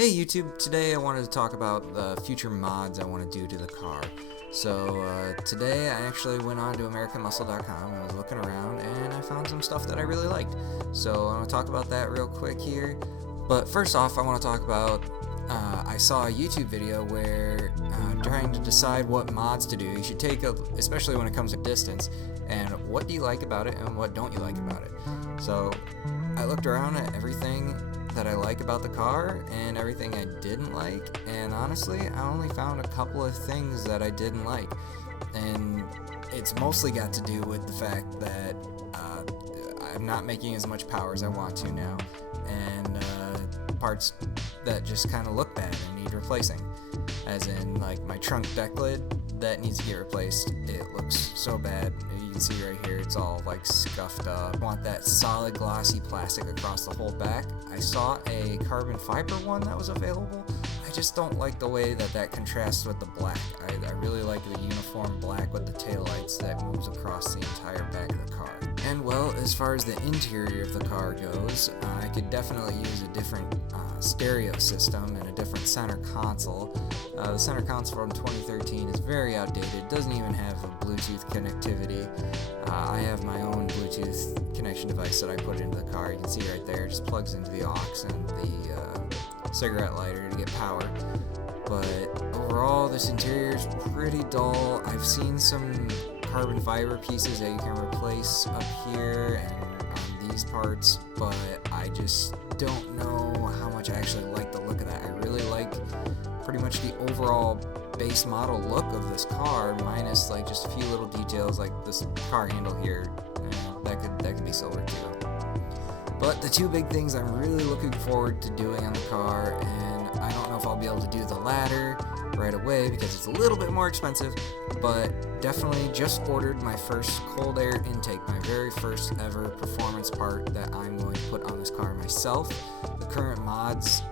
Hey YouTube, today I wanted to talk about the future mods I want to do to the car. So today I actually went on to AmericanMuscle.com and was looking around and I found some stuff that I really liked. So I want to talk about that real quick here. But first off, I want to talk about I saw a YouTube video where trying to decide what mods to do. You should take especially when it comes to distance, and what do you like about it and what don't you like about it. So I looked around at everything that I like about the car and everything I didn't like, and honestly I only found a couple of things that I didn't like, and it's mostly got to do with the fact that I'm not making as much power as I want to now, and parts that just kind of look bad and need replacing, as in like my trunk deck lid that needs to get replaced. It looks so bad. You can see right here, it's all like scuffed up. I want that solid glossy plastic across the whole back. I saw a carbon fiber one that was available. I just don't like the way that contrasts with the black. I really like the uniform black with the taillights that moves across the entire back of the car. And well, as far as the interior of the car goes, I could definitely use a different stereo system and a different center console. The center console from 2013 is very outdated, doesn't even have a Bluetooth connectivity. I have my own Bluetooth connection device that I put into the car. You can see right there, it just plugs into the aux and the cigarette lighter to get power. But overall, this interior is pretty dull. I've seen some carbon fiber pieces that you can replace up here and on these parts, but I just don't know how much I actually like the look of that. I really like pretty much the overall base model look of this car, minus like just a few little details like this car handle here. That could be silver too. But the two big things I'm really looking forward to doing on the car, and I don't know if I'll be able to do the latter right away because it's a little bit more expensive, but definitely just ordered my first cold air intake, my very first ever performance part that I'm going to put on this car myself. The current mods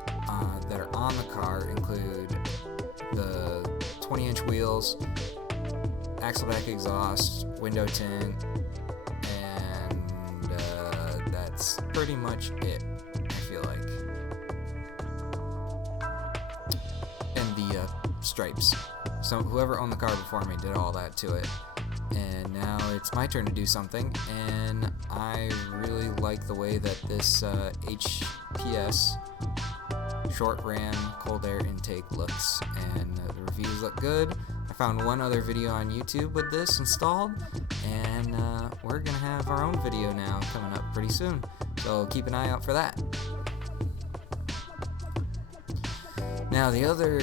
that are on the car include the 20-inch wheels, axle back exhaust, window tint, and that's pretty much it, I feel like. And the stripes. So whoever owned the car before me did all that to it, and now it's my turn to do something, and I really like the way that this HPS short ram cold air intake looks, and the reviews look good. I found one other video on YouTube with this installed, and we're gonna have our own video now coming up pretty soon, so keep an eye out for that. Now the other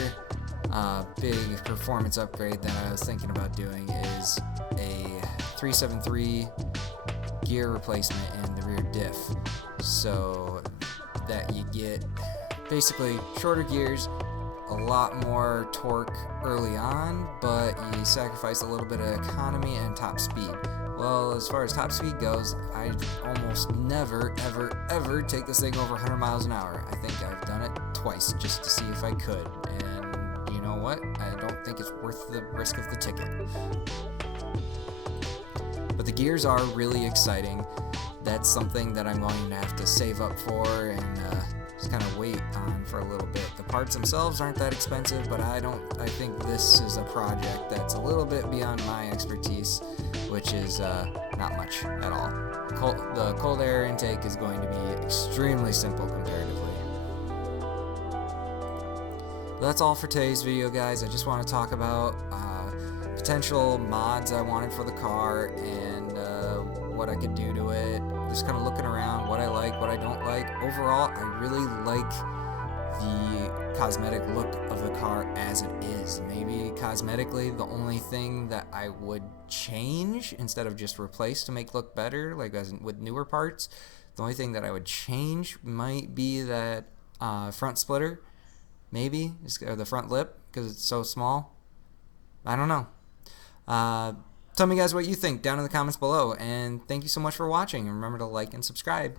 big performance upgrade that I was thinking about doing is a 373 gear replacement in the rear diff, so that you get basically shorter gears, a lot more torque early on, but you sacrifice a little bit of economy and top speed. Well, as far as top speed goes, I almost never ever take this thing over 100 miles an hour. I think I've done it twice just to see if I could, and you know what? I don't think it's worth the risk of the ticket. But the gears are really exciting. That's something that I'm going to have to save up for and just kind of wait on for a little bit. The parts themselves aren't that expensive, but I think this is a project that's a little bit beyond my expertise, which is not much at all. The cold air intake is going to be extremely simple comparatively. That's all for today's video, guys. I just want to talk about potential mods I wanted for the car and what I could do to it. Just kind of looking around, what I like, what I don't like. Overall, I really like the cosmetic look of the car as it is. Maybe cosmetically, the only thing that I would change instead of just replace to make look better, like as with newer parts, the only thing that I would change might be that front splitter, maybe, or the front lip, because it's so small. I don't know. Tell me guys what you think down in the comments below, and thank you so much for watching, and remember to like and subscribe.